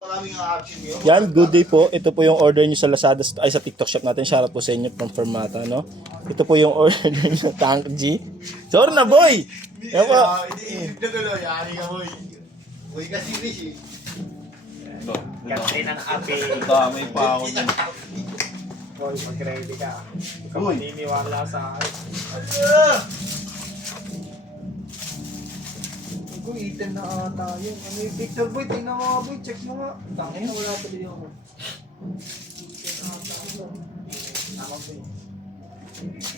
Maraming option yun. Yan, good day po. Ito po yung order nyo sa Lazada, ay sa TikTok shop natin. Shoutout po sa inyo from Fermata, no? Ito po yung order nyo, Tank G. Sorry na, boy! Yan po. Hindi na tuloy. Yari ka, boy. Boy kasi Rish eh. Gantay ng ape. Damay pa ako niyan. Boy, mag-ready ka. Hindi ka Uy. maniniwala sa akin. Kung item na ata yun. Ano yung Victor Boy? Tingnan mo nga boy. Check mo nga. Tangin na wala tuloy ako.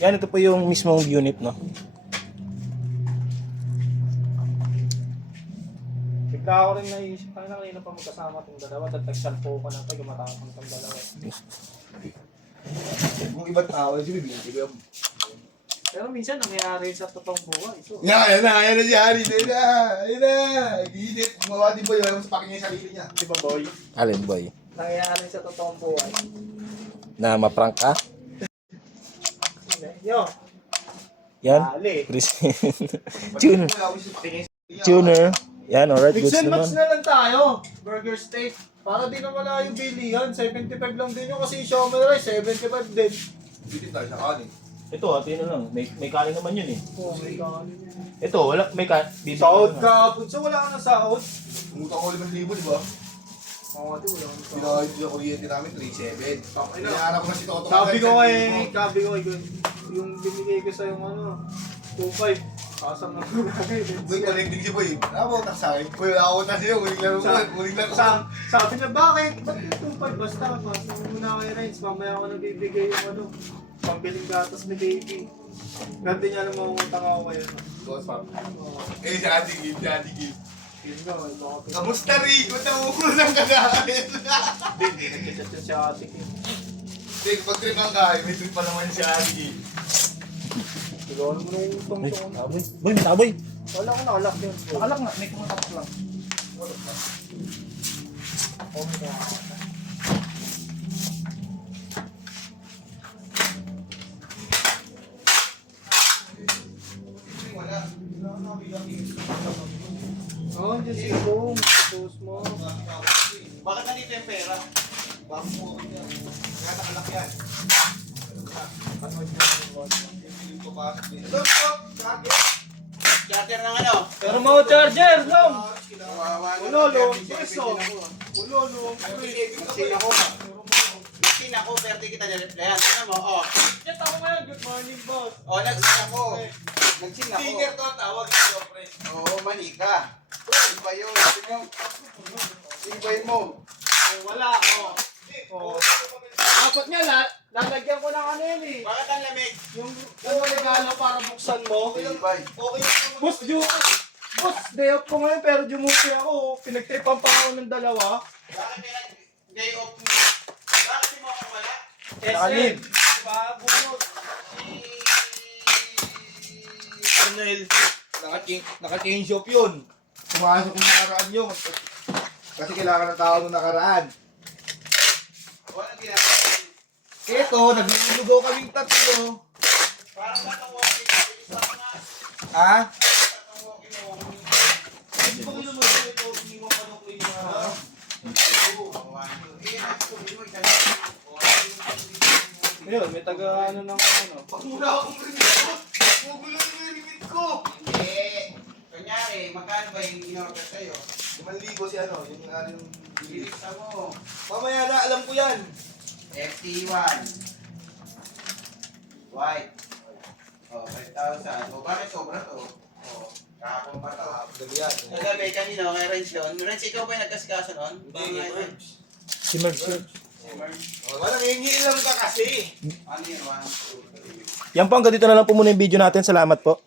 Yan, ito po yung mismong unit, no? Bigla ako rin naisip. Kanina pa magkasama itong dalawa. At nagsalpo ko na ito. Gumatapang itong dalawa. Kung ibang tao, sige, bibigyan ko. Pero minsan nangyayari sa totoong buhay. So, Yan na si Harry. Yan na. Ginit. Gumawa din boy. Wala mo sa pakin niya yung sarili niya. di ba boy? Alin, boy? Nangyayari sa totoong buhay. Na maprank ka? Yo, Yan. dali. Tuner. Tuner. Yan, alright. Mix Goods and match naman. na lang tayo. Burger steak. Para di naman na yung bilihan. 75 lang din yun kasi yung Shomel rice. 75 din. Bitin tayo sa kanin. Ito, hati na lang. May kanin naman yun eh. Oh my God. Ito, wala. May kanin. Sahod ka. So wala ka ng sahod. Pumuta ko 5,000, di ba? Oo, di wala ka ng sahod. Pinakahit yung kuryente namin, 3,700. Inaarap ko na si Toto. Sabi ko yung binigay ko sa yung ano, 2.5. Kasam na Boy, connecting si Boy. Nakapautak sa akin. Boy, wala ako utak sa'yo. Huling laro ko. Huling laro ko. Sabi niya, bakit? Ba't yung 2.5? Basta, basta muna kay Renz. Mamaya ako nabibigay yung ano, pambiling gatas ni baby. Ganti niya na mangungutang ako kayo. Boss, pap. Eh, si Ate Gil, si Ate Gil. Yun nga, ito ako. Kamusta, Rico? Namukulang ka namin. Hindi, nag-chat yun si ate ko. Hindi, pag trip ang kain, may trip pa naman si Ate Gil. Siguro mo nung utong Ay, to. taboy. Boy, may taboy. Wala ko nakalak yun. Nakalak nga. May kumatak lang. Oo, dyan si Bong. Post mo. Bakit nandito yung pera? Bakit mo yan? Kaya nakalak yan. Pipilim ko pa. Stop, stop! Sakit! Charter ng ano? Pero mga charger, Long! Kawawa na. Ulolong, peso. Ulolong. Machine ako. Machine ako, pero di kita nireplyan. Tignan mo, oh. Chat ako ngayon. Good morning, boss. Oh, nag-sin ako. Nag-sin ako. Stinger to, tawag ito, pre. Oo, mali ka. Iba yun. Tingnan. Ibay mo. Wala, oh. Oh. Dapat nga, lalagyan ko ng ano yun eh. Bakit ang lamig? Yung regalo para buksan mo. Ibay. Okay lang. Boss, boss, day off ko ngayon pero jumuki ako. Pinagtripan pa ako ng dalawa. Bakit may day off mo? Bakit di mo ako wala? SM. Diba? Bunot. Arnel, naka-change shop yun. Pumasok yung nakaraan yun. Kasi kailangan ng tao nung nakaraan. Wala ginagawa. Ito, naglulugaw kaming tatlo. Parang batang walking. Isa ko na. Ha? Batang walking mo. Hindi ba kayo naman ito? Hindi mo pa nung yung Ayun, may taga ano ng ano. Pag muna akong rinito, magulo yung limit ko. Hindi. Kunyari, magkano ba yung in-order sa'yo? 5,000 si ano, yung ano yung Bilisa mo. mamaya na, alam ko yan. FT1. White. Oh, 5,000. O, bakit sobra to? Oh, kahapon pa to. Gabi yan. Kagabi, kanino, kay Renz yun. Renz, ikaw ba yung nagkasikaso nun? Hindi, Si Merge. Si Merz. Walang hingi lang ka kasi. Ano yun? 1, 2, 3. Yan po, hanggang dito na lang po muna yung video natin. Salamat po.